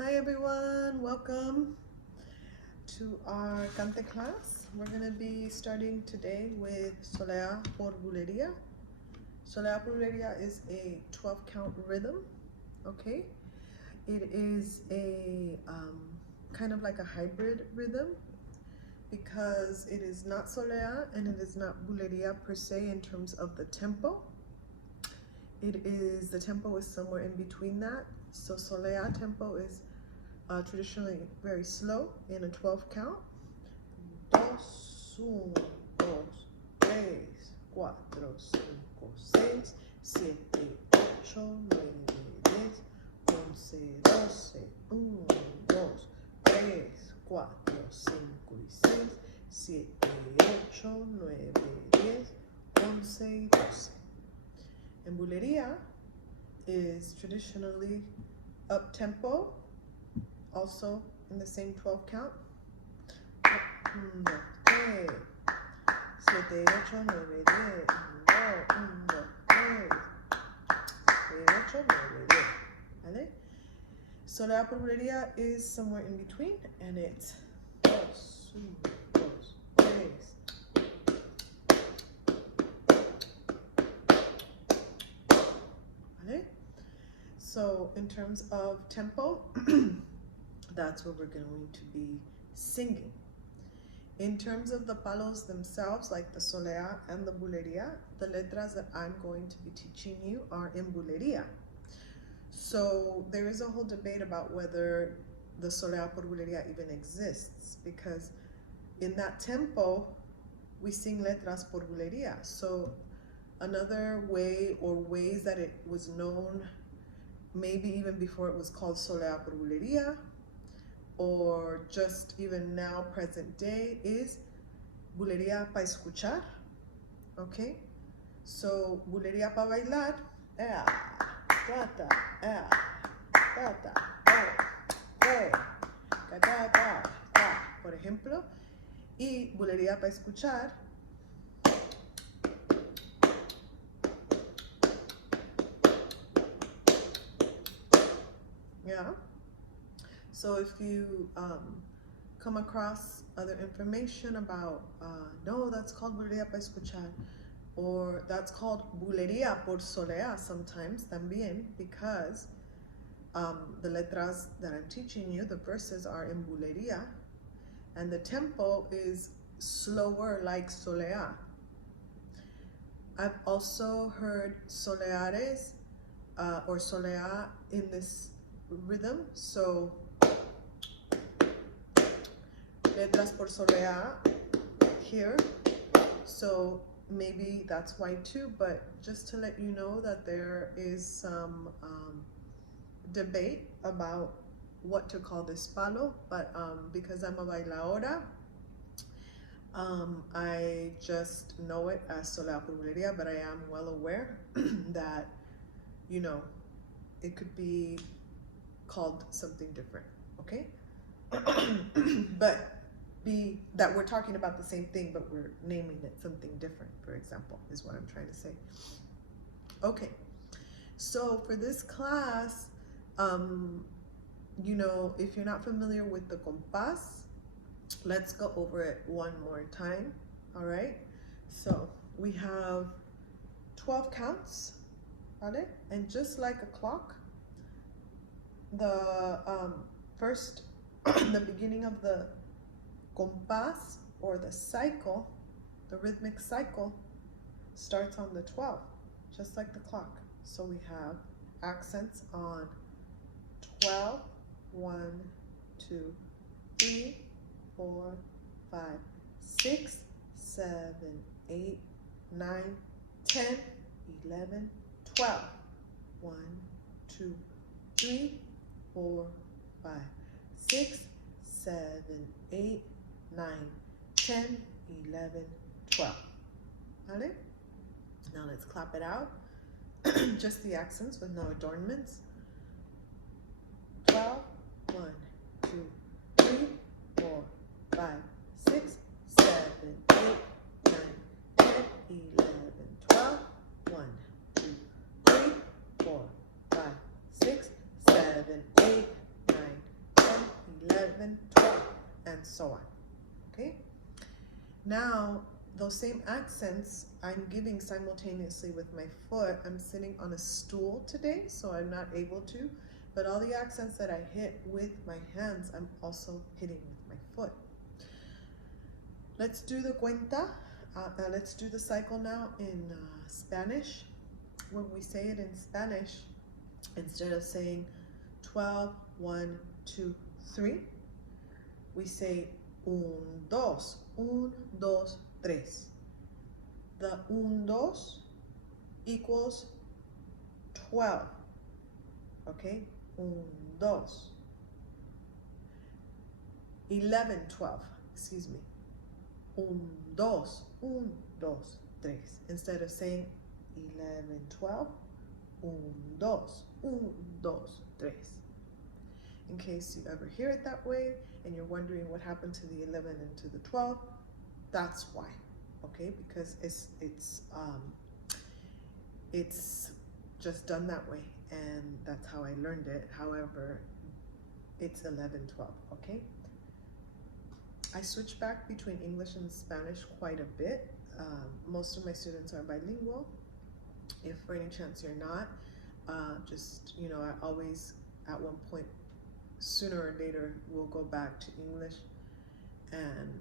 Hi everyone, welcome to our cante class. We're going to be starting today with Soleá por Buleria. Soleá por Buleria is a 12 count rhythm, okay? It is a kind of like a hybrid rhythm because it is not Soleá and it is not Buleria per se in terms of the tempo. The tempo is somewhere in between that. So Soleá tempo is traditionally very slow in a 12 count. 2, 1, 2, 3, 4, 5, 6, 7, 8, 9, 10, 11, 12, 1, 2, 3, 4, 5 y 6, 7, 8, 9, 10, 11 y 12. And Buleria is traditionally up tempo, also in the same 12 count. 1, 2, 3, 7, 8, 9, 10, 1, 2, 3, 7, 8, 9, 10. ¿Vale? Soleá por Buleria is somewhere in between, and it's 2, 1, 2, 3. ¿Vale? So in terms of tempo, that's what we're going to be singing. In terms of the palos themselves, like the Soleá and the Buleria, the letras that I'm going to be teaching you are in Buleria. So there is a whole debate about whether the Soleá por Buleria even exists, because in that tempo, we sing letras por Buleria. So another way, or ways that it was known, maybe even before it was called Soleá por Buleria, or just even now, present day, is Buleria pa escuchar, okay? So, Buleria pa bailar, ea, tata, ea, tata, ta, ta, ta, por ejemplo. Y Buleria pa escuchar, yeah. So if you come across other information about, no, that's called Buleria pa escuchar, or that's called Buleria por Soleá sometimes también, because the letras that I'm teaching you, the verses are in Buleria, and the tempo is slower like Soleá. I've also heard Soleares or Soleá in this rhythm, so letras por Soleá here, so maybe that's why too, but just to let you know that there is some debate about what to call this palo, but because I'm a bailaora, I just know it as Soleá por Buleria, but I am well aware that, you know, it could be called something different, okay? But that we're talking about the same thing, but we're naming it something different, for example, is what I'm trying to say. Okay, so for this class, you know, if you're not familiar with the compás, let's go over it one more time, all right? So we have 12 counts, ¿vale? And just like a clock, the first, the beginning of the compás, or the cycle, the rhythmic cycle, starts on the 12, just like the clock. So we have accents on 12, 1, 2, 3, 4, 5, 6, 7, 8, 9, 10, 11, 12. 1, 2, 3, 4, 5, 6, 7, 8, 9, 10, 11, 12. Vale? Now let's clap it out. Just the accents with no adornments. 12, 1, 2, 3, 4, 5, 6, 7, 8, 9, 10, 11, 12. 1, 2, 3, 4, 5, 6, 7, 8, 9, 11, 12, and so on. Okay? Now, those same accents I'm giving simultaneously with my foot. I'm sitting on a stool today, so I'm not able to, but all the accents that I hit with my hands, I'm also hitting with my foot. Let's do the cuenta. Let's do the cycle now in Spanish. When we say it in Spanish, instead of saying 12, 1, 2, 3, we say un, dos, 3. The un, dos equals 12, okay? Un, dos. 11, 12, excuse me. Un, dos, 3. Instead of saying 11, 12, un, dos, 3. In case you ever hear it that way and you're wondering what happened to the 11 and to the 12, that's why, okay? Because it's just done that way, and that's how I learned it. However, it's 11, 12, okay? I switch back between English and Spanish quite a bit. Most of my students are bilingual. If for any chance you're not, just, you know, I always, at one point, sooner or later, will go back to English and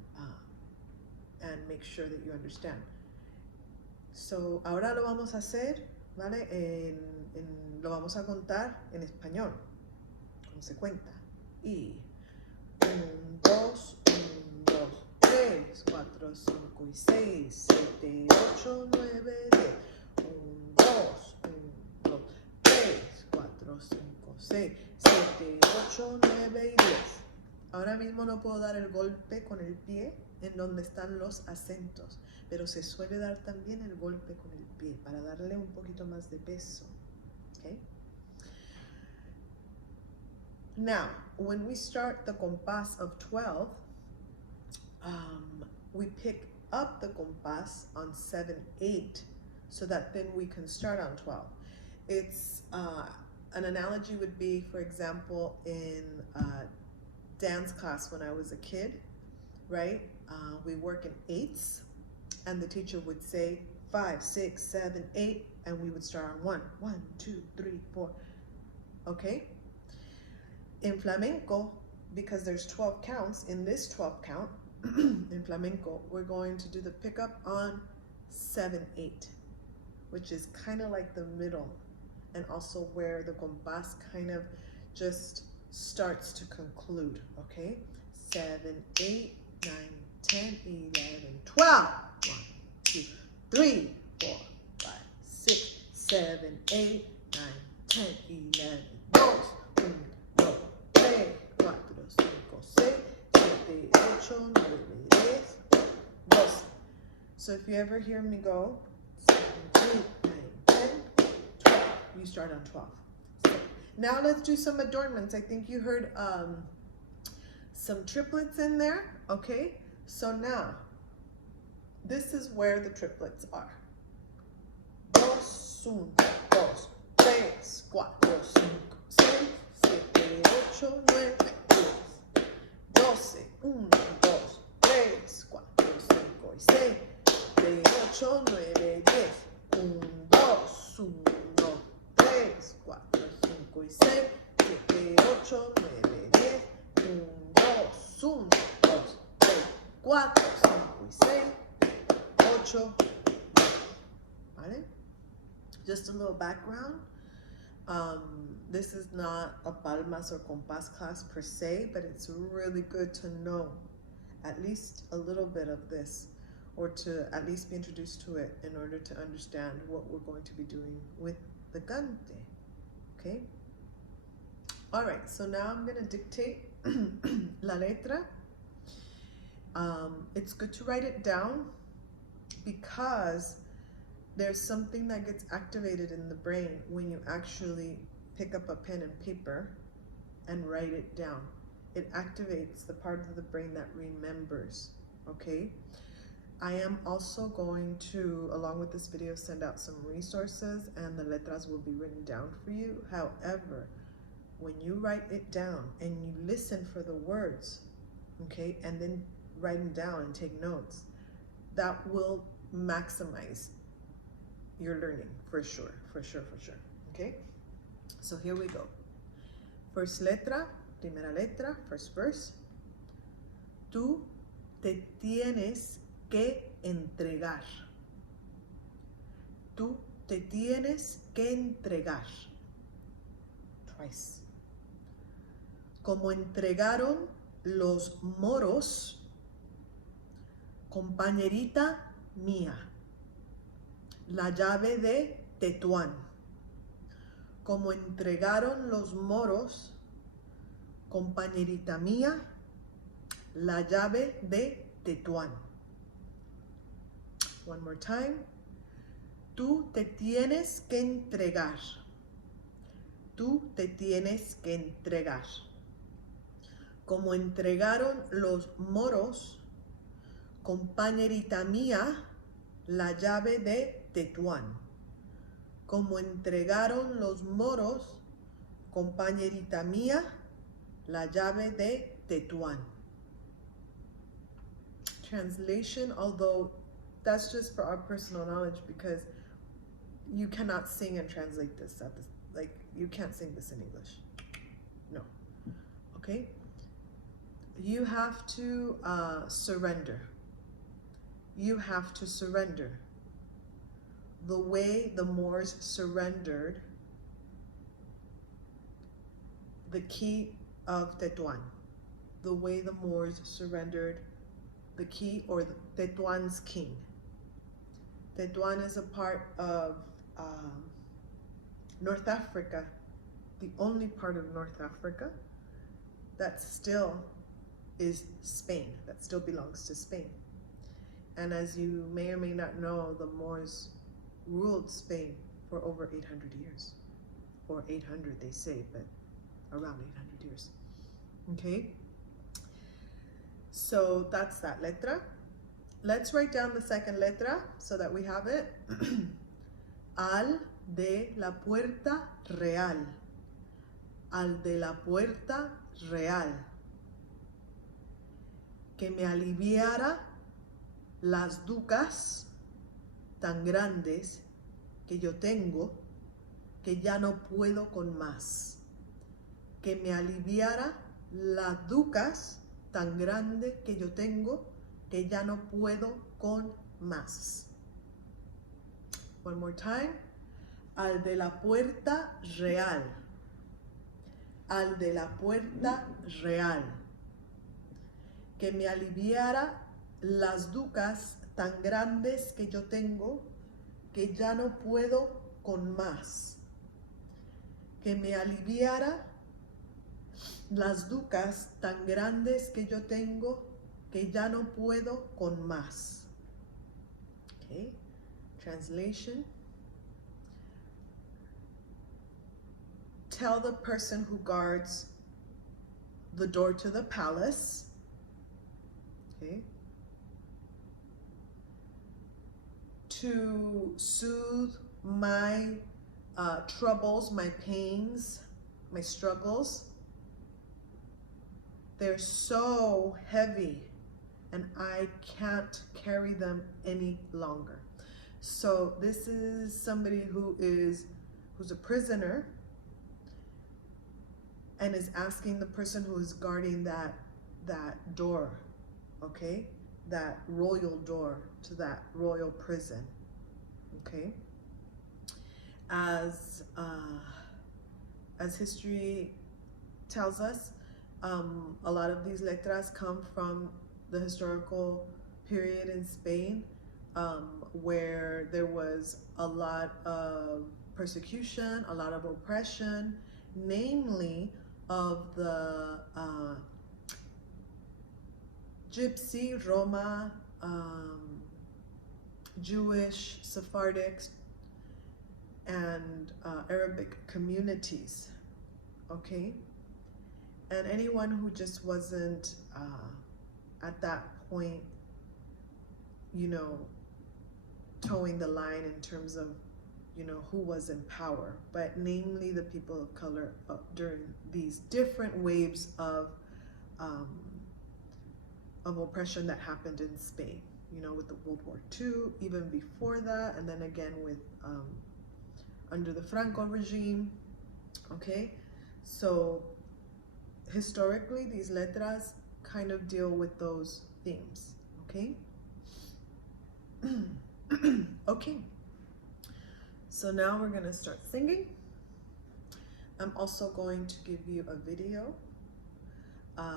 make sure that you understand. So, ahora lo vamos a hacer, ¿vale? Lo vamos a contar en español, como se cuenta. Y 1, 2, 3, 4, 5 y 6, 7, 8, 9, 10. 1, 2, 3, 4, 5, 6, 7, 8, 9 y 10. Ahora mismo no puedo dar el golpe con el pie en donde están los acentos, pero se suele dar también el golpe con el pie para darle un poquito más de peso. Okay? Now, when we start the compás of 12, we pick up the compás on 7, 8, so that then we can start on 12. It's an analogy would be, for example, in dance class when I was a kid, right? We work in 8s, and the teacher would say 5, 6, 7, 8, and we would start on 1. 1, 2, 3, 4. Okay? In flamenco, because there's 12 counts, in this 12 count, in flamenco, we're going to do the pickup on 7, 8, which is kind of like the middle, and also where the compás kind of just starts to conclude, okay? 7, 8, 9, 10, 11, 12. 1, 2, 3, 4, 5, 6, 7, 8, 9, 10, 11, 12. 1, 2, 3, 4, 5, 6, 7, 8, 9, 10, 12. So if you ever hear me go 7, 8, 9, 10, 12, you start on 12. Now let's do some adornments. I think you heard some triplets in there, okay? So now, this is where the triplets are. 2, 1, 2, 3, 4, 5, 6, 7, 8, 9, 10, 12. 1, 2, 3, 4, 5 y 6, 7, 8, 9, 10. 1, 2, 1, 3, 4, 5 y 6, 7, 8, 9, 10. 1, 2, 3, 4, 5 y 6, 8, 9. ¿Vale? Just a little background. This is not a palmas or compás class per se, but it's really good to know at least a little bit of this, or to at least be introduced to it in order to understand what we're going to be doing with the cante. Okay? All right, so now I'm going to dictate la letra. It's good to write it down because there's something that gets activated in the brain when you actually pick up a pen and paper and write it down. It activates the part of the brain that remembers, okay? I am also going to, along with this video, send out some resources, and the letras will be written down for you. However, when you write it down and you listen for the words, okay, and then write them down and take notes, that will maximize your learning for sure, okay? So here we go. First letra, primera letra, first verse. Tú te tienes que entregar. Tú te tienes que entregar. Twice. Como entregaron los moros, compañerita mía, la llave de Tetuán. Como entregaron los moros, compañerita mía, la llave de Tetuán. One more time. Tú te tienes que entregar. Tú te tienes que entregar. Como entregaron los moros, compañerita mía, la llave de Tetuán. Como entregaron los moros, compañerita mía, la llave de Tetuán. Translation, although that's just for our personal knowledge, because you cannot sing and translate this at this, like you can't sing this in English. No. Okay? You have to surrender. You have to surrender. The way the Moors surrendered the key of Tetuán. The way the Moors surrendered the key, or Tetuán's king. Tetuán is a part of North Africa, the only part of North Africa that still is Spain, that still belongs to Spain. And as you may or may not know, the Moors ruled Spain for over 800 years, or 800 they say, but around 800 years. Okay, so that's that letra. Let's write down the second letra so that we have it. Al de la puerta real. Al de la puerta real. Que me aliviara las ducas tan grandes que yo tengo que ya no puedo con más. Que me aliviara las ducas tan grandes que yo tengo que ya no puedo con más. One more time. Al de la puerta real. Al de la puerta real. Que me aliviara las ducas tan grandes que yo tengo que ya no puedo con más. Que me aliviara las ducas tan grandes que yo tengo que ya no puedo con más. Okay, translation. Tell the person who guards the door to the palace, okay, to soothe my troubles, my pains, my struggles. They're so heavy and I can't carry them any longer. So this is somebody who's a prisoner and is asking the person who is guarding that door, okay, that royal door to that royal prison, okay. As history tells us, a lot of these letras come from the historical period in Spain, where there was a lot of persecution, a lot of oppression, namely of the Gypsy, Roma, Jewish, Sephardic, and Arabic communities, okay? And anyone who just wasn't at that point, you know, towing the line in terms of you know, who was in power, but namely the people of color during these different waves of oppression that happened in Spain, you know, with the World War II, even before that, and then again with under the Franco regime. Okay, so historically these letras kind of deal with those themes. Okay. Okay, so now we're gonna start singing. I'm also going to give you a video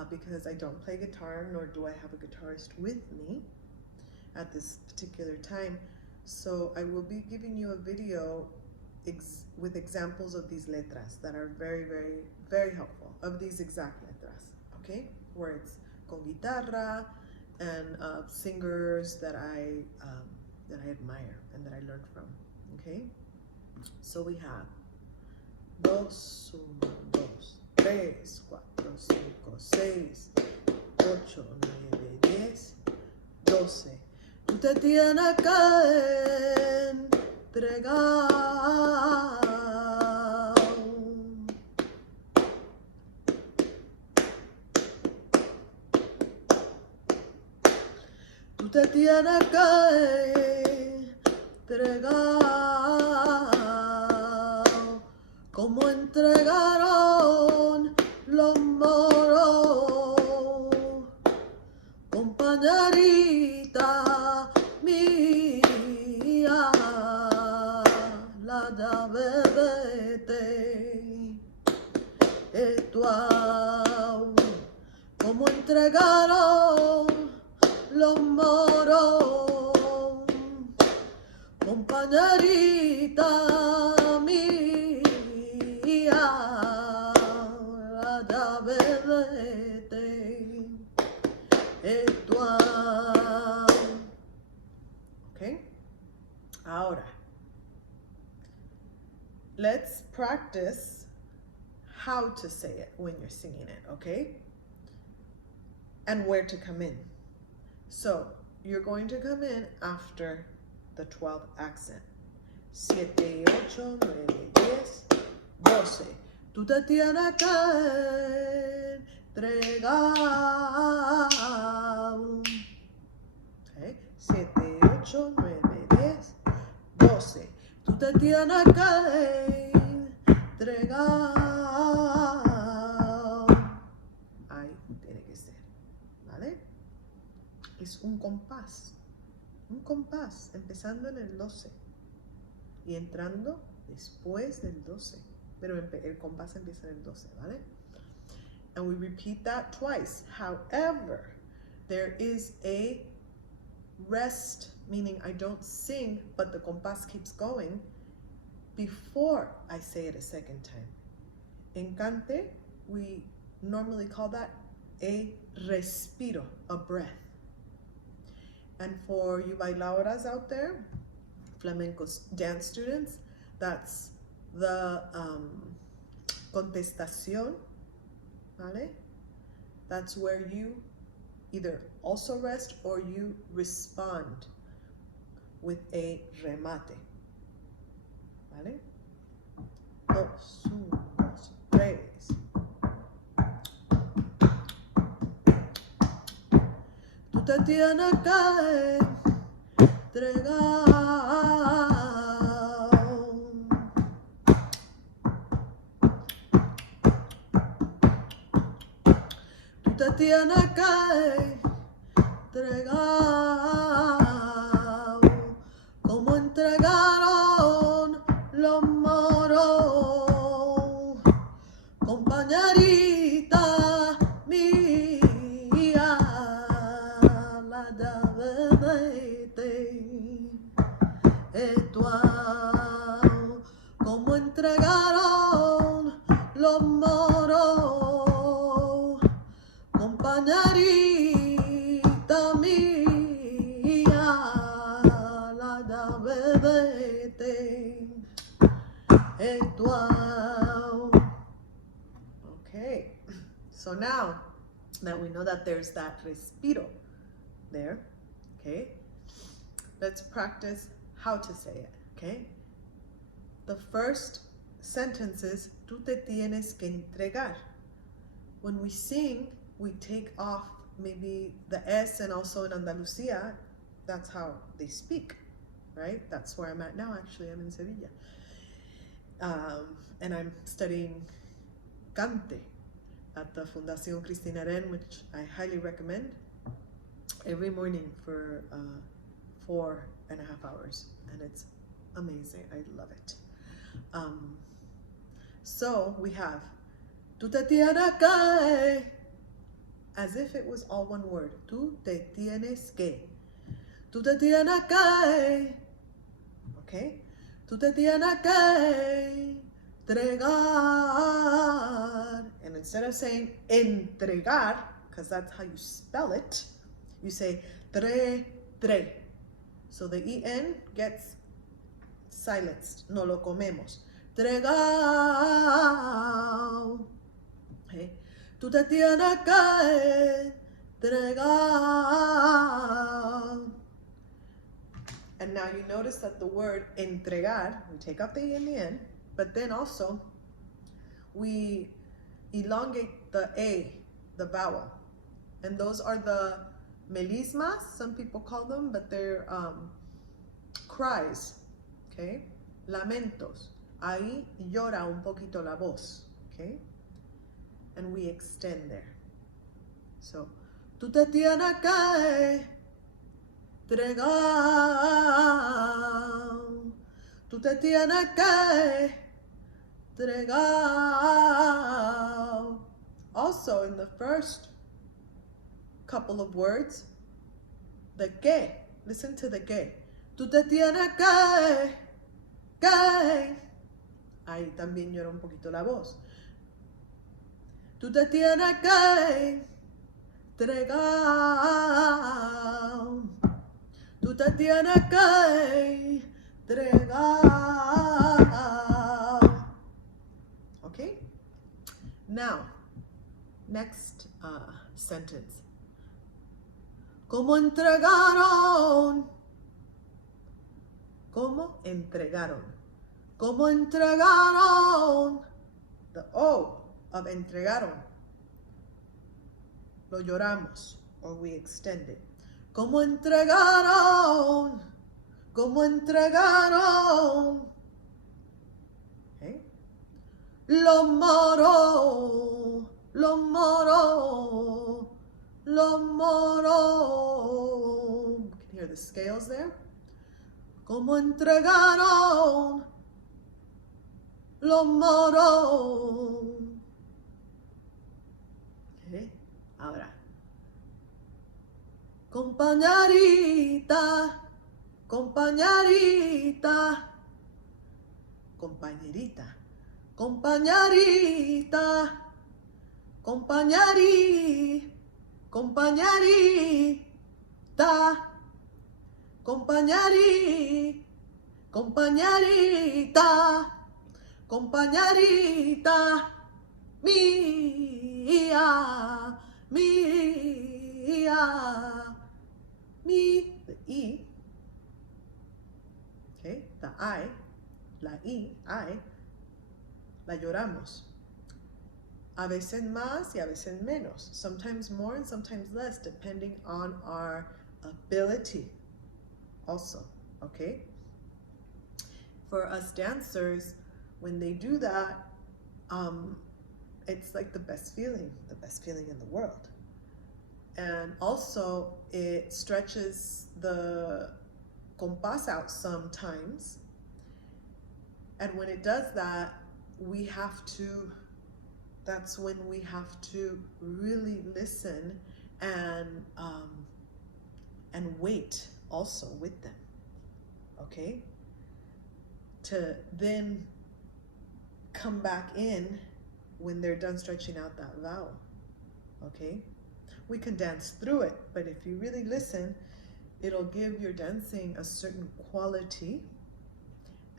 because I don't play guitar, nor do I have a guitarist with me at this particular time. So I will be giving you a video with examples of these letras that are very, very, very helpful, of these exact letras, okay? Where it's con guitarra and singers that I admire and that I learned from, okay? So we have dos, uno, dos, tres, cuatro, cinco, seis, ocho, nueve, 10, 12. Tú te tienes que entregar. Tú te tienes que entregar como entregaron los moros, compañerita mía, la llave vete, esto como entregaron los moros, compañerita mía, la llave vete, esto. Okay, ahora let's practice how to say it when you're singing it, okay? And where to come in. So you're going to come in after the 12th accent. 7, 8, 9, 10, 12. Tú te tienes que entregar. Okay. 7, 8, 9, 10, 12. Tú te tienes que entregar. Ahí tiene que ser, ¿vale? Es un compás, empezando en el 12 y entrando después del 12, pero el compás empieza en el 12, ¿vale? And we repeat that twice. However, there is a rest, meaning I don't sing, but the compás keeps going before I say it a second time. En cante, we normally call that a respiro, a breath. And for you bailadoras out there, flamenco dance students, that's the contestación, ¿vale? That's where you either also rest or you respond with a remate, ¿vale? 2, 1, 2, 3. Tú te tienes que entregar. Tú te tienes que entregar como entregaron los moros, compañerita mía, la llave vete, esto como entregaron los moros, compañerita mía, la llave vete, esto. Okay, so now that we know that there's that respiro there, okay, let's practice how to say it, okay? the first sentence is, tú te tienes que entregar. When we sing, we take off maybe the S, and also in Andalusia, that's how they speak, right? That's where I'm at now, actually. I'm in Sevilla. And I'm studying cante at the Fundación Cristina Ren, which I highly recommend, every morning for 4.5 hours, and it's amazing. I love it. So we have tú te tienes que, as if it was all one word. Tú te tienes que. Tú te tienes que. Okay? Tú te tienes que entregar. And instead of saying entregar, because that's how you spell it, you say tre. So the en gets silenced. No lo comemos. Entregar. Okay. Tú te tienes que entregar. And now you notice that the word entregar, we take out the E in the end, but then also we elongate the A, the vowel. And those are the melismas, some people call them, but they're cries, okay? Lamentos. Ahí llora un poquito la voz, okay? And we extend there. So, tú te tienes que entregar. Tú te tienes que entregar. Also, in the first couple of words, the que. Listen to the que. Tú te tienes que. Ahí también llora un poquito la voz. Tú te tienes que entregar. Tú te tienes que entregar. Okay? Now, next sentence. ¿Cómo entregaron? ¿Cómo entregaron? ¿Cómo entregaron? The O of entregaron. Lo lloramos, or we extend it. ¿Cómo entregaron? ¿Cómo entregaron? Okay. Lo moro, lo moro, lo moro. You can hear the scales there. ¿Cómo entregaron? Lo moro. Okay. Ahora. Compañerita, compañerita, compañerita, compañerita, compañeri, compañerita, compañeri, compañerita, compañerita, mía, mía. Me, the E, okay, the I, la I, la lloramos. A veces más y a veces menos. Sometimes more and sometimes less, depending on our ability also, okay? For us dancers, when they do that, it's like the best feeling in the world. And also, it stretches the compás out sometimes. And when it does that, that's when we have to really listen and wait also with them, okay? To then come back in when they're done stretching out that vowel, okay? We can dance through it, but if you really listen, it'll give your dancing a certain quality,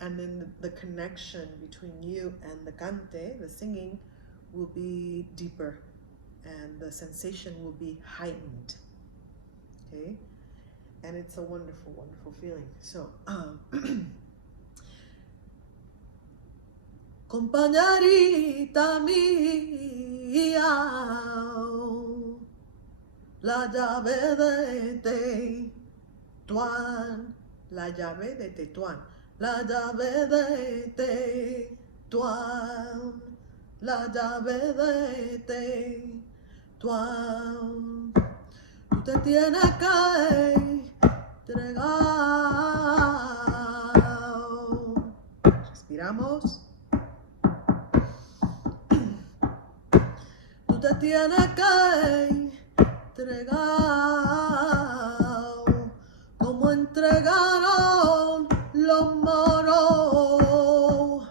and then the connection between you and the cante, the singing, will be deeper, and the sensation will be heightened, okay? And it's a wonderful, wonderful feeling. So, compañerita mía, la llave de Tetuán, la llave de Tetuán, la llave de Tetuán, la llave de Tetuán. Tú te tienes que entregar. Respiramos. Tú te tienes que entregar, como entregaron los moros,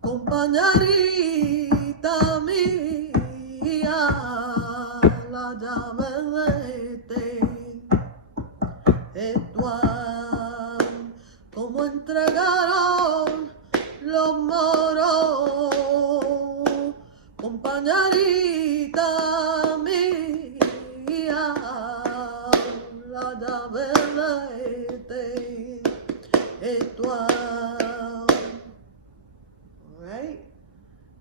compañerita mía, la llave de Tetuán, como entregaron los moros, compañerita mía, la llave de Tetuán. All right,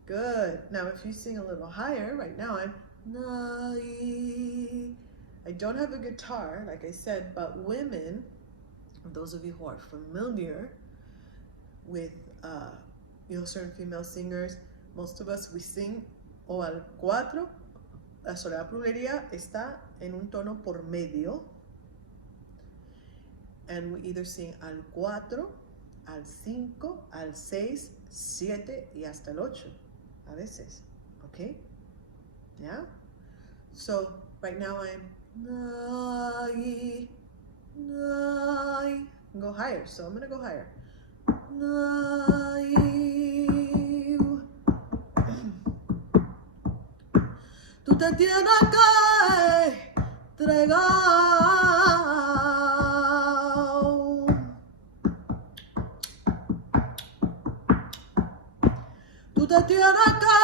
good. Now if you sing a little higher, right now I'm nai. I don't have a guitar, like I said, but women, those of you who are familiar with certain female singers, most of us, we sing o al 4, la Soleá Buleria está en un tono por medio, and we either sing al 4, al 5, al 6, 7 y hasta el 8, a veces, okay? Yeah? So, right now I'm nai, nai, go higher, so I'm gonna go higher. Nai. Tú te tienes que entregar. Tú te tienes que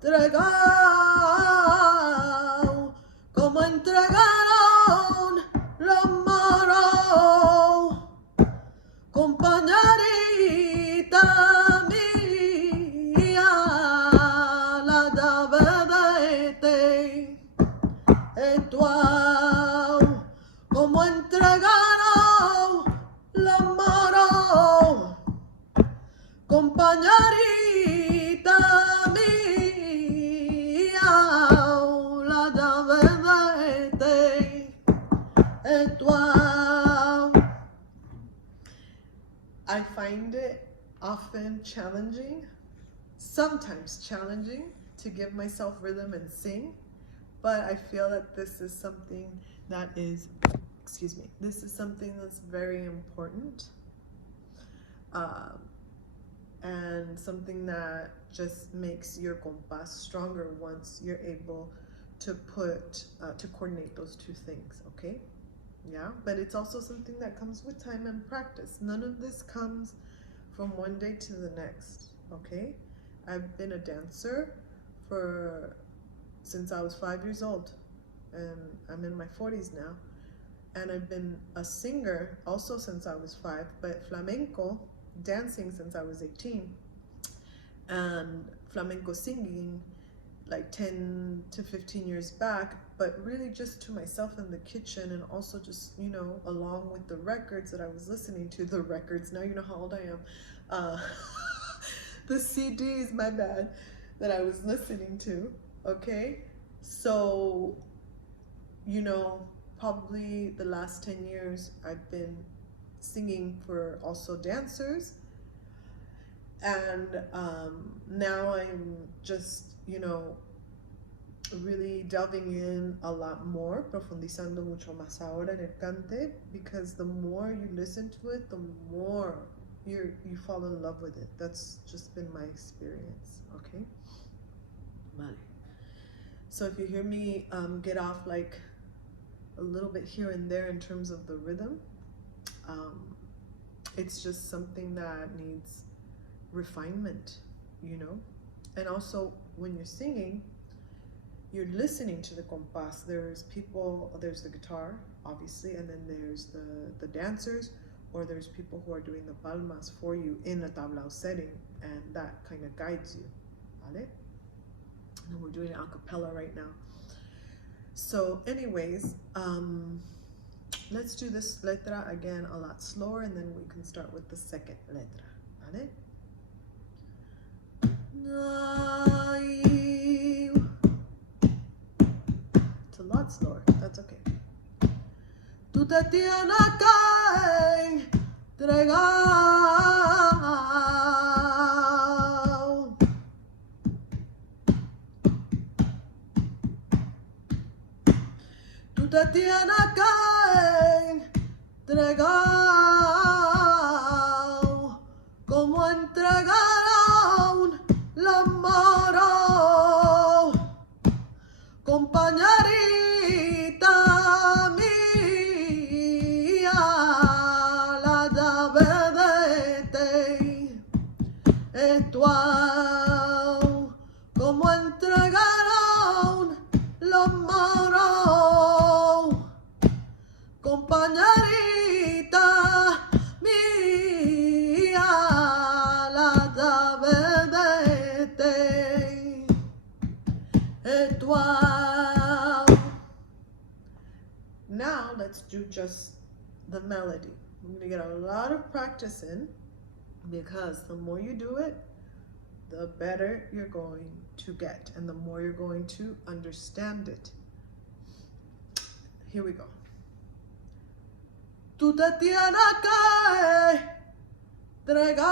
entregar, como entregaron los moros, compañerita mía, la llave de Tetuán, como entregaron los moros, compañerita mía, la llave de Tetuán. I find it often challenging, sometimes challenging, to give myself rhythm and sing, but I feel that this is something that is, this is something that's very important, and something that just makes your compás stronger once you're able to coordinate those two things, okay? Yeah, but it's also something that comes with time and practice. None of this comes from one day to the next, okay? I've been a dancer since I was 5 years old, and I'm in my 40s now. And I've been a singer also since I was 5, but flamenco dancing since I was 18, and flamenco singing like 10 to 15 years back, but really just to myself in the kitchen, and also just, you know, along with the records that I was listening to, now you know how old I am, the CDs, my bad, that I was listening to, okay? So, you know, probably the last 10 years I've been singing for also dancers, and now I'm just, you know, really delving in a lot more, profundizando mucho más ahora en el cante, because the more you listen to it, the more you fall in love with it. That's just been my experience, okay? Vale. So if you hear me get off like a little bit here and there in terms of the rhythm, it's just something that needs refinement, you know? And also when you're singing, you're listening to the compás. There's the guitar, obviously, and then there's the dancers or there's people who are doing the palmas for you in a tablao setting, and that kind of guides you. ¿Vale? And we're doing it a cappella right now. So anyways, let's do this letra again a lot slower, and then we can start with the second letra. ¿Vale? It's a lot slower. That's okay. Tú te tienes que entregar. Tú te tienes que entregar como entregaron los moros, compañerita mía, la llave de este estuao, como entregaron los moros, compañerita mía, la llave de este estuao. Now let's do just the melody. I'm going to get a lot of practice in, because the more you do it, the better you're going to get, and the more you're going to understand it. Here we go. Tú te tienes que entregar.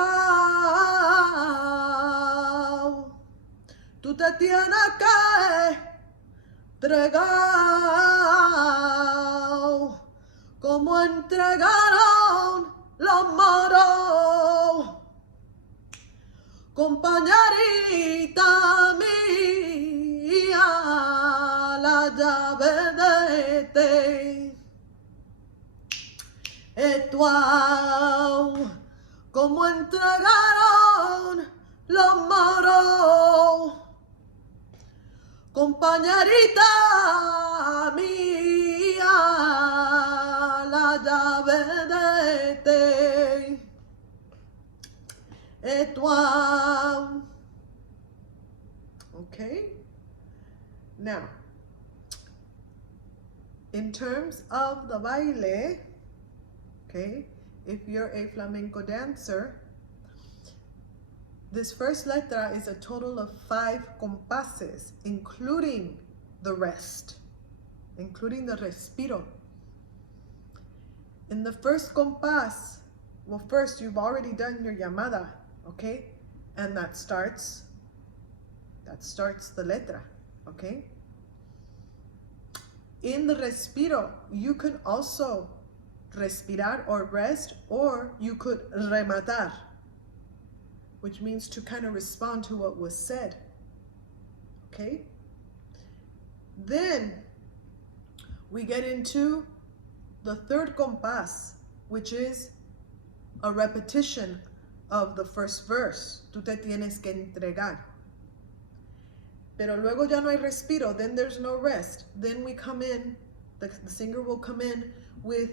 Tú te tienes que entregar como entregaron los moros, compañerita mía, la llave de este estuao, como entregaron los moros, compañerita mía, la llave de este estuao. Okay? Now, in terms of the baile, okay, if you're a flamenco dancer, this first letra is a total of 5 compases, including the rest, including the respiro. In the first compás, well, first you've already done your llamada, okay? And that starts the letra, okay? In the respiro, you can also respirar or rest, or you could rematar, which means to kind of respond to what was said, okay? Then we get into the third compás, which is a repetition of the first verse. Tú te tienes que entregar. Pero luego ya no hay respiro, then there's no rest. Then we come in, the singer will come in with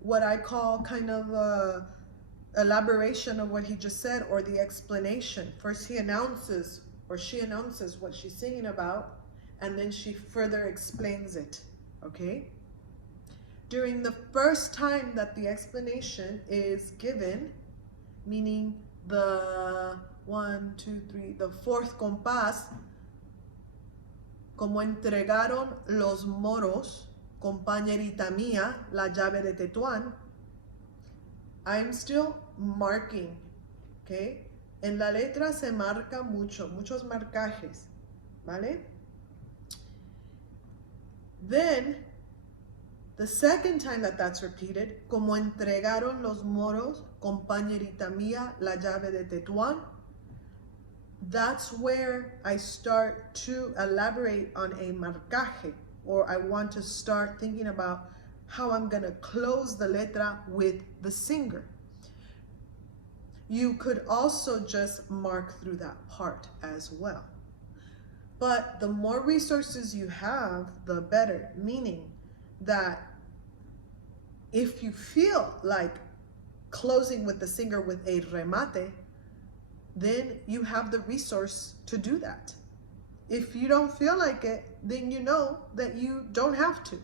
what I call kind of elaboration of what he just said, or the explanation. First he announces, or she announces what she's singing about, and then she further explains it, okay? During the first time that the explanation is given, meaning the 1, 2, 3, the fourth compás, como entregaron los moros, compañerita mía, la llave de Tetuán, I'm still marking, okay? En la letra se marca muchos marcajes, ¿vale? Then, the second time that that's repeated, como entregaron los moros, compañerita mía, la llave de Tetuán, that's where I start to elaborate on a marcaje, or I want to start thinking about how I'm gonna close the letra with the singer. You could also just mark through that part as well. But the more resources you have, the better, meaning that if you feel like closing with the singer with a remate, then you have the resource to do that. If you don't feel like it, then you know that you don't have to.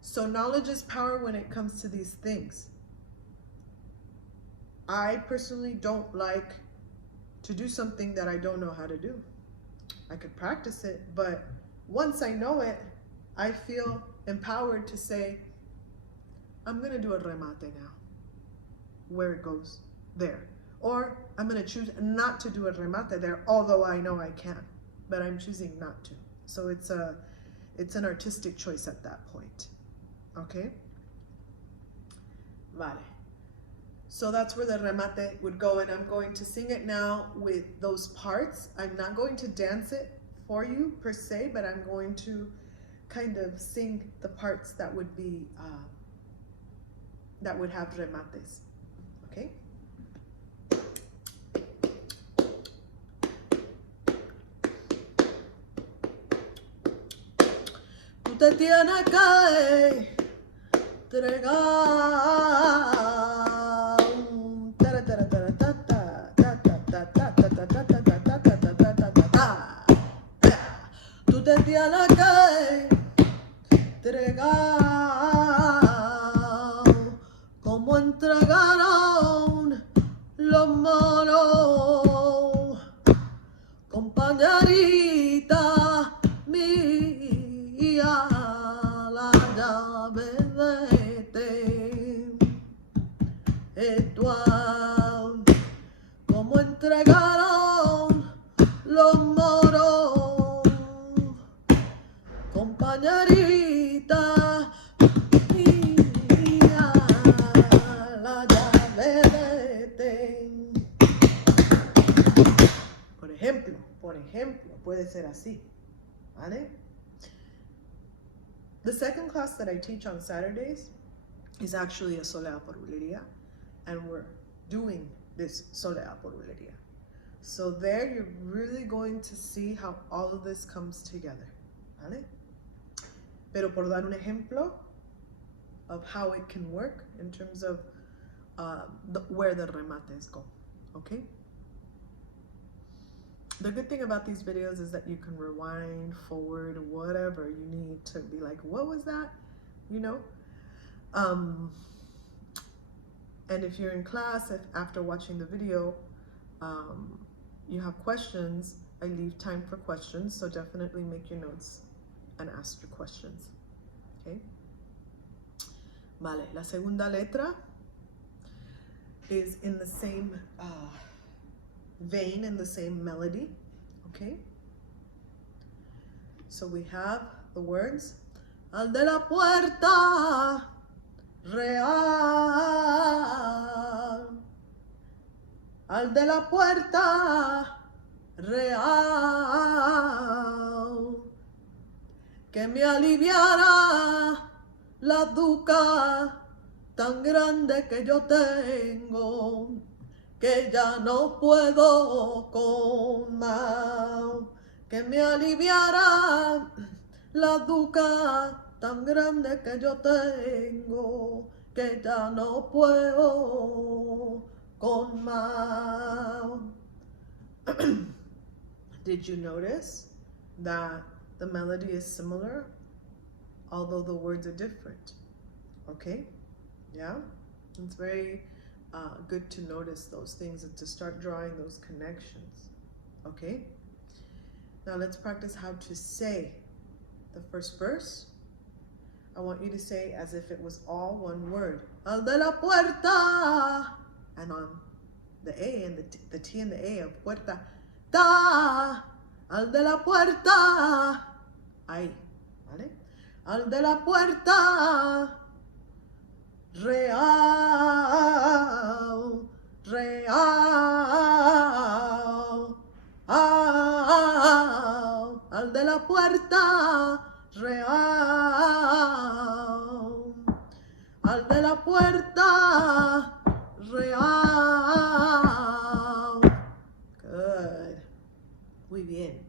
So knowledge is power when it comes to these things. I personally don't like to do something that I don't know how to do. I could practice it, but once I know it, I feel empowered to say, I'm gonna do a remate now. Where it goes, there. Or I'm gonna choose not to do a remate there, although I know I can, but I'm choosing not to. So it's an artistic choice at that point, okay? Vale. So that's where the remate would go, and I'm going to sing it now with those parts. I'm not going to dance it for you per se, but I'm going to kind of sing the parts that would be, that would have remates, okay? Tú te tienes que entregar. Tú te tienes que entregar como entregaron los moros, compañerita mía, la llave de como entregaron los moros, compañerita mía, la llave de por ejemplo, puede ser así, ¿vale? The second class that I teach on Saturdays is actually a Soleá por Buleria, and we're doing this Soleá por Buleria. So there you're really going to see how all of this comes together, ¿vale? Pero por dar un ejemplo of how it can work in terms of where the remates go, okay? The good thing about these videos is that you can rewind, forward, whatever you need to be like, what was that? You know? And if you're in class, if after watching the video, you have questions, I leave time for questions, so definitely make your notes and ask your questions, okay? Vale, la segunda letra is in the same vein, in the same melody, okay? So we have the words, al de la puerta real, al de la puerta real, que me aliviara la duca tan grande que yo tengo, que ya no puedo con más, que me aliviara la duca tan grande que yo tengo, que ya no puedo con más. Did you notice that the melody is similar, although the words are different? Okay, yeah, it's very good to notice those things and to start drawing those connections, okay? Now let's practice how to say the first verse. I want you to say as if it was all one word. Al de la puerta, and on the A and the T and the A of puerta, ta, al de la puerta, ahí, ¿vale? Al de la puerta, real, real, al de la puerta, real, al de la puerta, real. Good. Muy bien.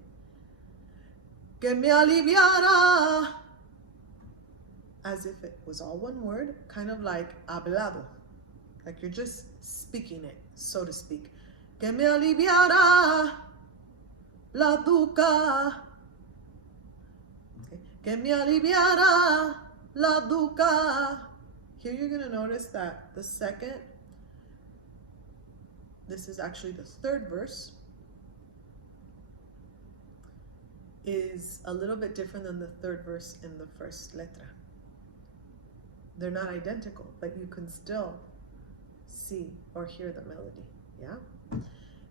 Que me aliviara, as if it was all one word, kind of like hablado, Like you're just speaking it, so to speak. Que me aliviara la duca. Okay. Que me aliviara la duca. Here you're going to notice that the second, this is actually the third verse, is a little bit different than the third verse in the first letra. They're not identical, but you can still see or hear the melody. Yeah?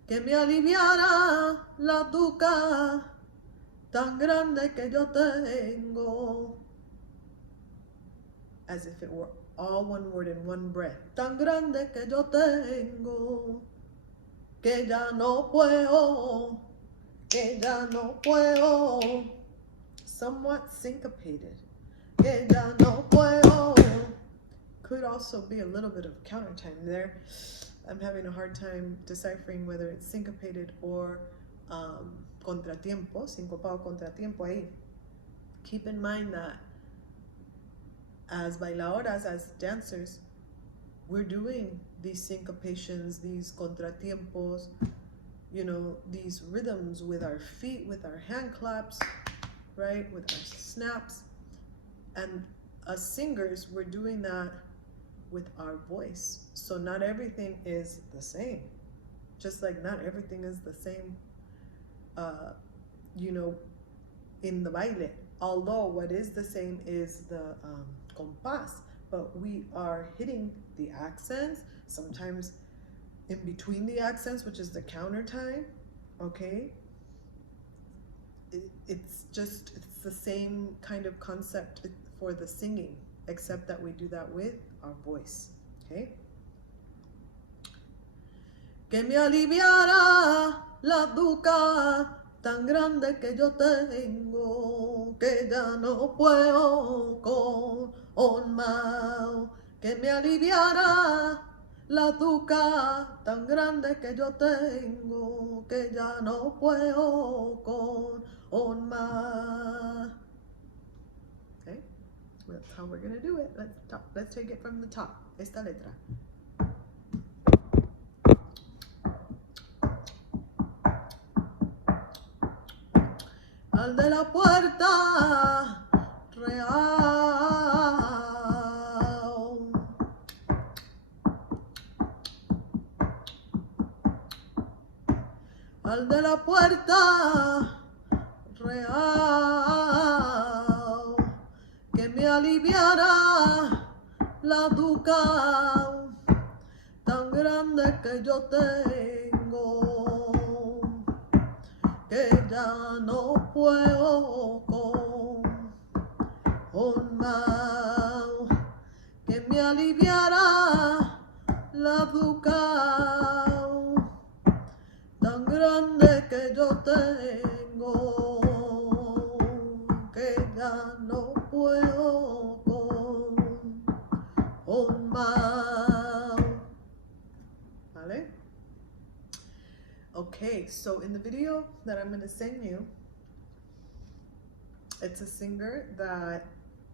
Que me aliviara la duca tan grande que yo tengo. As if it were all one word in one breath. Tan grande que yo tengo, que ya no puedo, que ya no puedo. Somewhat syncopated. Que ya no puedo. Could also be a little bit of counter time there. I'm having a hard time deciphering whether it's syncopated or contratiempo, sincopado contratiempo ahí. Keep in mind that as bailadoras, as dancers, we're doing these syncopations, these contratiempos, you know, these rhythms with our feet, with our hand claps, right, with our snaps. And as singers, we're doing that with our voice. So not everything is the same. Just like not everything is the same, you know, in the baile. Although what is the same is the compás, but we are hitting the accents, sometimes in between the accents, which is the counter time, okay? It's the same kind of concept for the singing, except that we do that with our voice, okay? Que me aliviara la duca tan grande que yo tengo, que ya no puedo con más. Que me aliviara la duca tan grande que yo tengo, que ya no puedo con más. Okay, that's how we're gonna do it. Let's take it from the top. Esta letra. Al de la puerta real, al de la puerta real, que me aliviara la duca tan grande que yo tengo, que ya no puedo con más, que me aliviara la duca tan grande que yo tengo, que ya no puedo con más. ¿Vale? Okay, so in the video that I'm going to send you, it's a singer that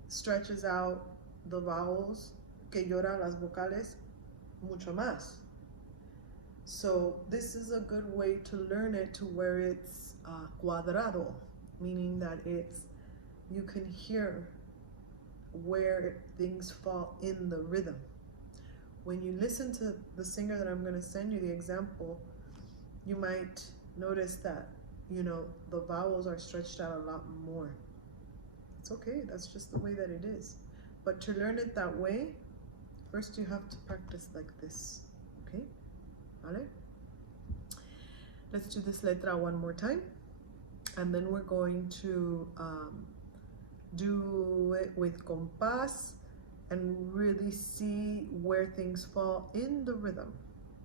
stretches out the vowels, que llora las vocales mucho más. So this is a good way to learn it to where it's cuadrado, meaning that you can hear where things fall in the rhythm. When you listen to the singer that I'm going to send you, the example, you might notice that, you know, the vowels are stretched out a lot more. It's okay, that's just the way that it is. But to learn it that way, first you have to practice like this, okay? Vale? Let's do this letra one more time. And then we're going to do it with compás and really see where things fall in the rhythm,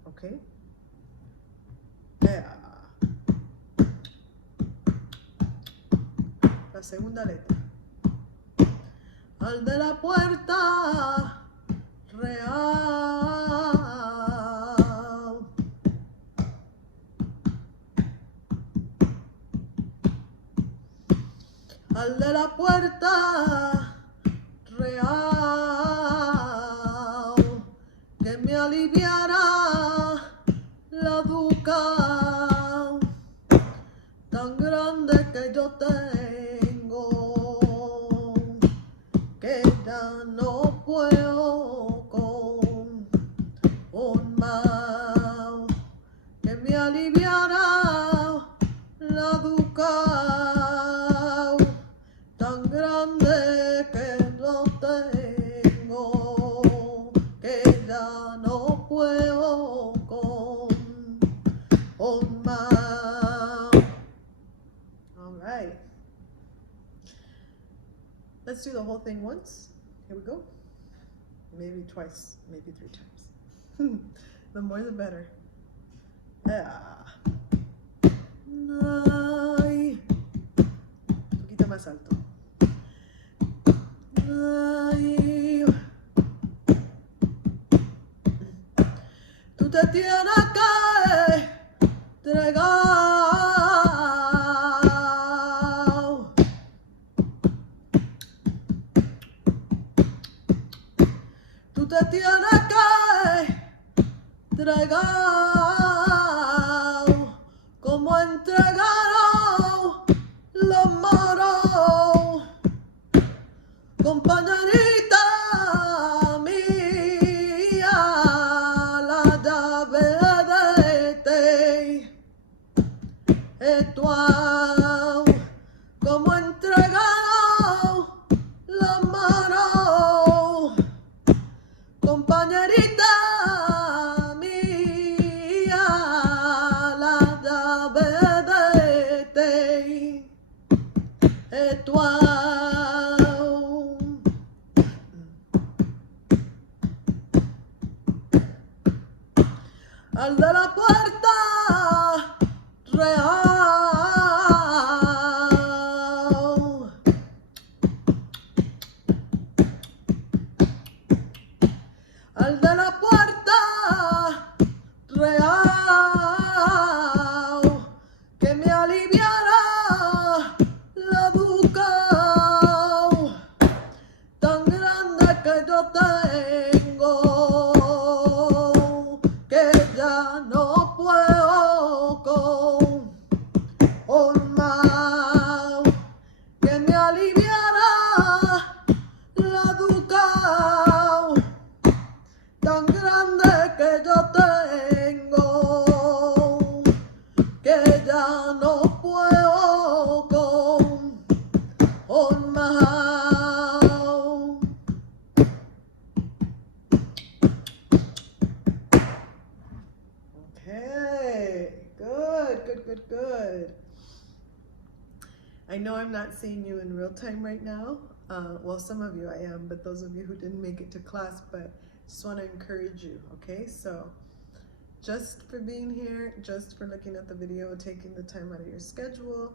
okay? Yeah. La segunda letra. Al de la puerta real, al de la puerta real, que me me aliviara la duca tan grande que yo tengo, que ya no puedo con más, que me aliviara la duca tan grande que yo tengo, que ya no puedo con más. All right. Let's do the whole thing once. Here we go. Maybe twice, maybe 3 times. The more the better. Ay. Un poquito más alto. Ay. Tú te tienes que entregar. Tú te tienes que entregar como entregaron los moros, compañerita mía, la llave de esto como entregaron los moros, compañerita mía, la llave de esto. Al de la puerta real, al de la puerta real, que me aliviara la duca tan grande que yo tengo, que ya no puedo con más, que me aliviara la duca tan grande que yo tengo, que ya no puedo con más. Okay, good. I know I'm not seeing you in real time right now. Well, some of you I am, but those of you who didn't make it to class, but just want to encourage you, okay? So just for being here, just for looking at the video, taking the time out of your schedule,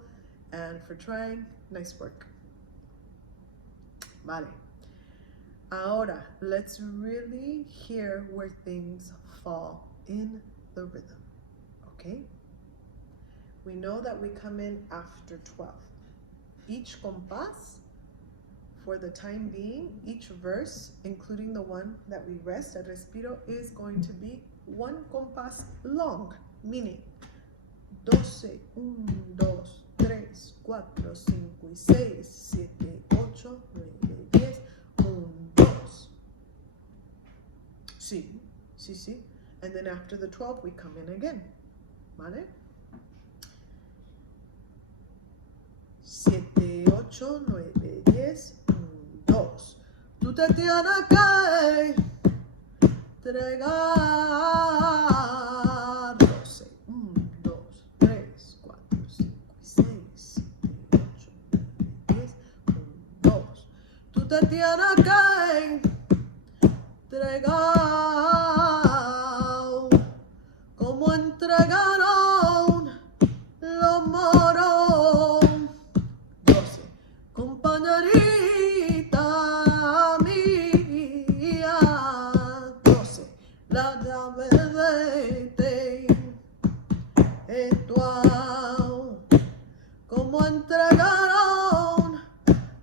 and for trying, nice work. Vale. Ahora, let's really hear where things fall in the rhythm, okay? We know that we come in after 12. Each compás, for the time being, each verse, including the one that we rest at respiro, is going to be 1 compás long, meaning 12, 1, 2, 3, 4, 5 y 6, 7, 8, 9, 10, 1, 2. Sí. And then after the 12, we come in again. ¿Vale? 7, 8, 9, 10, 1, 2. Tú te tienes que entregar. 12, 1, 2, 3, 4, 5 y 6, 7, 8, 9, 10, 1, 2. Tú te tienes que entregar como entregaron los moros. 12. Compañerita mía. 12. La llave de esto como entregaron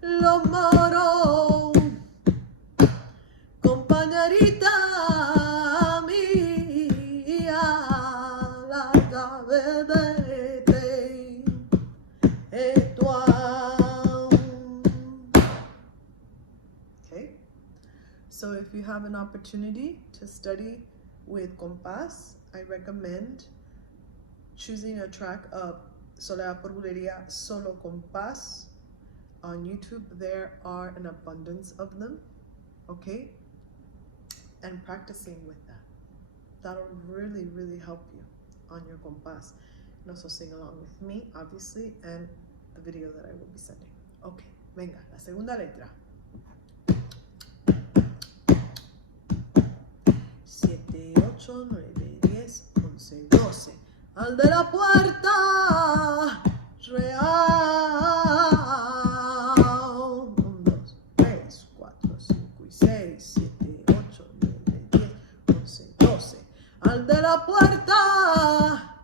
los moros. Compañerita So if you have an opportunity to study with compás, I recommend choosing a track of Soleá por Buleria solo compás on YouTube. There are an abundance of them, okay? And practicing with that. That'll really, really help you on your compás. And also sing along with me, obviously, and the video that I will be sending. Okay, venga, la segunda letra. 7, 8, 9, 10, 11, 12. Al de la puerta real. 1, 2, 3, 4, 5 y 6, 7, 8, 9, 10, 11, 12. Al de la puerta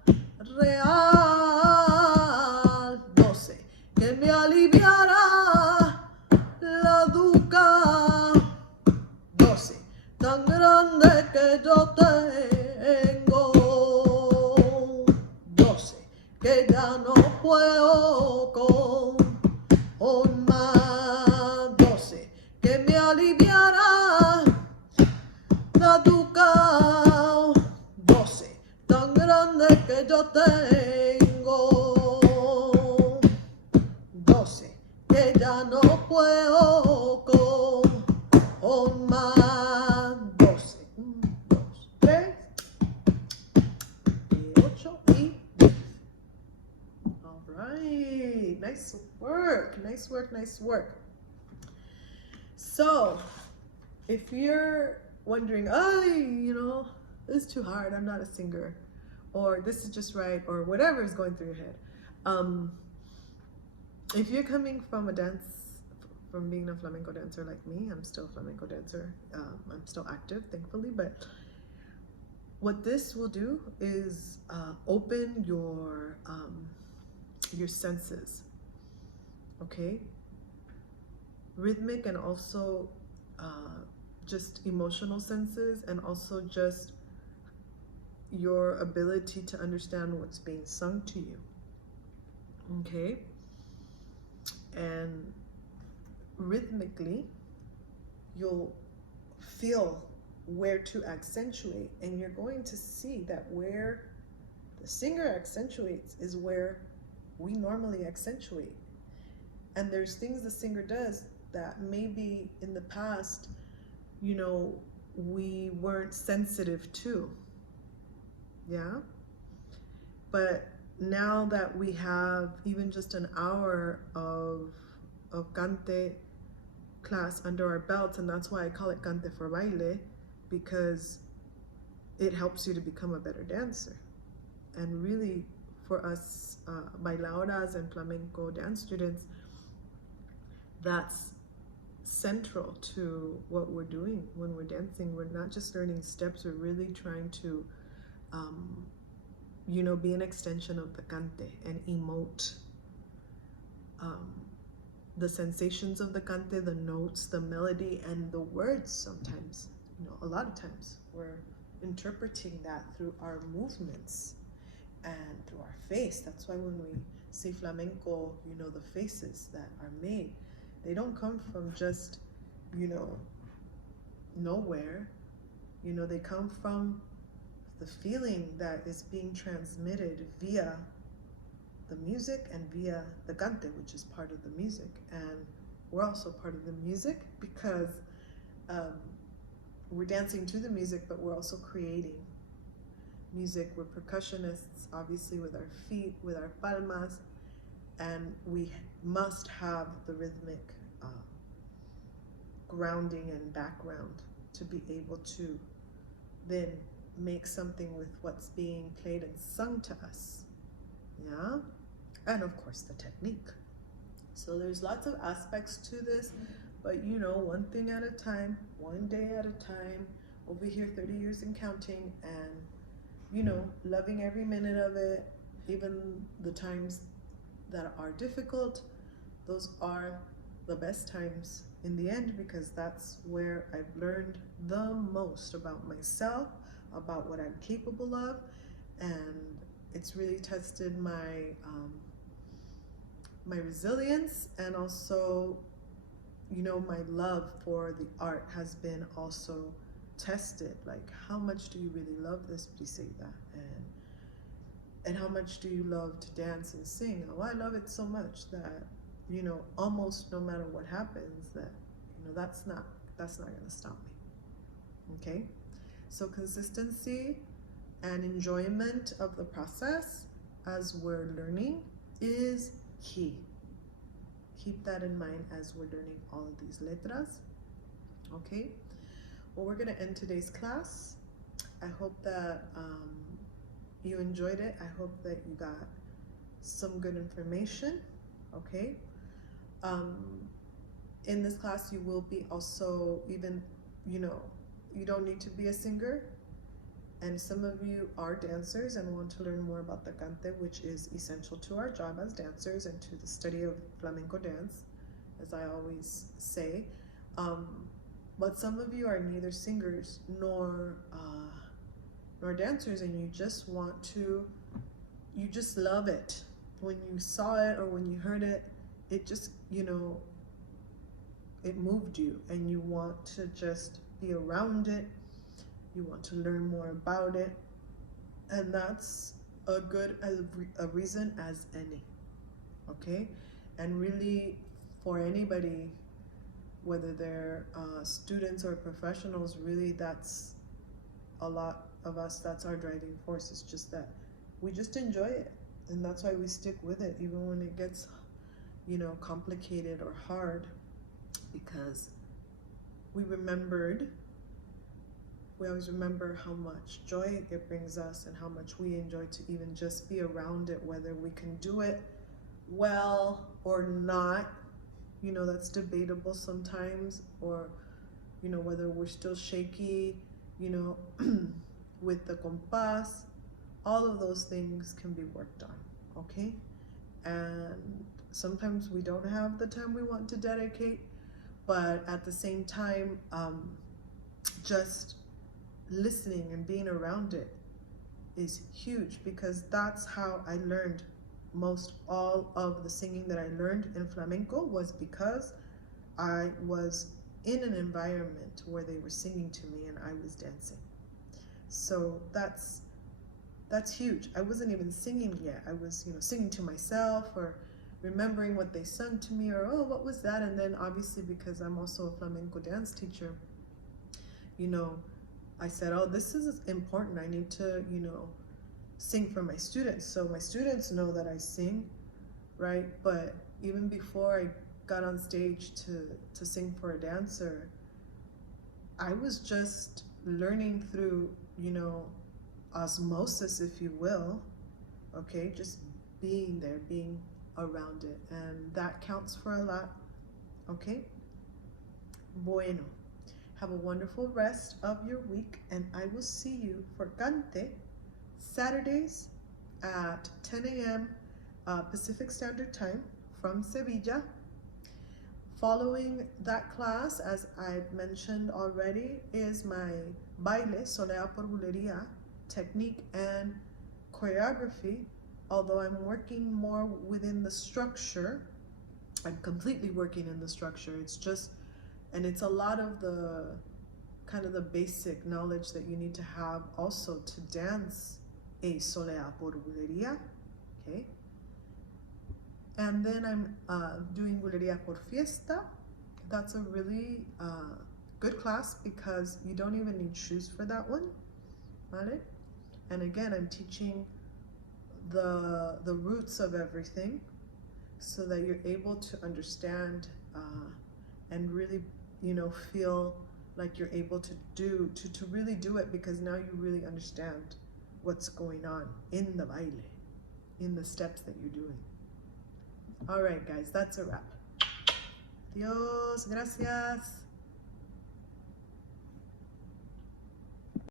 real. 12. Que me aliviara la duca. 12. Tan grande que yo tengo. 12. Que ya no puedo con más. 12. Que me aliviara la duca. 12. Tan grande que yo tengo. 12. Que ya no puedo con más. 12. 1, 2, 3, 8 y 10. All right. Nice work. Nice work. Nice work. So, if you're wondering, this is too hard, I'm not a singer, or this is just right, or whatever is going through your head. If you're coming from from being a flamenco dancer like me, I'm still a flamenco dancer. I'm still active, thankfully, but what this will do is open your senses, okay? Rhythmic and also just emotional senses, and also just your ability to understand what's being sung to you, okay? And rhythmically, you'll feel where to accentuate, and you're going to see that where the singer accentuates is where we normally accentuate. And there's things the singer does that maybe in the past, we weren't sensitive to, yeah? But now that we have even just an hour of cante class under our belts, and that's why I call it cante for baile, because it helps you to become a better dancer. And really, for us bailaoras and flamenco dance students, that's central to what we're doing when we're dancing. We're not just learning steps, we're really trying to be an extension of the cante and emote the sensations of the cante, the notes, the melody, and the words. Sometimes, a lot of times, we're interpreting that through our movements and through our face. That's why when we see flamenco, the faces that are made, they don't come from just, nowhere. They come from the feeling that is being transmitted via the music and via the cante, which is part of the music. And we're also part of the music because we're dancing to the music, but we're also creating music. We're percussionists, obviously, with our feet, with our palmas, and we must have the rhythmic grounding and background to be able to then make something with what's being played and sung to us, yeah? And of course the technique. So there's lots of aspects to this, but one thing at a time, one day at a time. Over here 30 years and counting, and loving every minute of it, even the times that are difficult. Those are the best times in the end, because that's where I've learned the most about myself, about what I'm capable of, and it's really tested my my resilience, and also you know, my love for the art has been also tested. Like, how much do you really love this Briseyda? And how much do you love to dance and sing? Well, I love it so much that, you know, almost no matter what happens, that, you know, that's not gonna stop me. Okay? So consistency and enjoyment of the process as we're learning is key. Keep that in mind as we're learning all of these letras. Okay? Well, we're gonna end today's class. I hope that you enjoyed it. I hope that you got some good information. Okay? In this class, you will be also, even, you know, you don't need to be a singer. And some of you are dancers and want to learn more about the cante, which is essential to our job as dancers and to the study of flamenco dance, as I always say. But some of you are neither singers nor dancers, and you just want to, you just love it. When you saw it or when you heard it, it just, you know, it moved you, and you want to just be around it. You want to learn more about it, and that's a good a reason as any. Okay? And really, for anybody, whether they're students or professionals, really, that's a lot of us, that's our driving force. It's just that we just enjoy it, and that's why we stick with it even when it gets, you know, complicated or hard, because we always remember how much joy it brings us and how much we enjoy to even just be around it, whether we can do it well or not. You know, that's debatable sometimes, or, you know, whether we're still shaky, you know, with the compás. All of those things can be worked on, okay? And sometimes we don't have the time we want to dedicate, but at the same time, just listening and being around it is huge, because that's how I learned most all of the singing that I learned in flamenco, was because I was in an environment where they were singing to me and I was dancing. So that's huge. I wasn't even singing yet. I was, you know, singing to myself or remembering what they sung to me, or, oh, what was that? And then obviously, because I'm also a flamenco dance teacher, you know, I said, oh, this is important. I need to, you know, sing for my students. So my students know that I sing, right? But even before I got on stage to sing for a dancer, I was just learning through, you know, osmosis, if you will, okay? Just being there, being around it. And that counts for a lot, okay? Bueno. Have a wonderful rest of your week, and I will see you for Cante Saturdays at 10 a.m. Pacific Standard Time from Sevilla. Following that class, as I've mentioned already, is my baile, Soleá por Buleria, technique and choreography. Although I'm working more within the structure, I'm completely working in the structure. It's just, and it's a lot of the kind of the basic knowledge that you need to have also to dance a Soleá por Buleria, okay? And then I'm doing Buleria por Fiesta. That's a really good class because you don't even need shoes for that one, ¿vale? And again, I'm teaching the roots of everything so that you're able to understand and really, you know, feel like you're able to really do it, because now you really understand what's going on in the baile, in the steps that you're doing. All right, guys, that's a wrap. Adiós, gracias.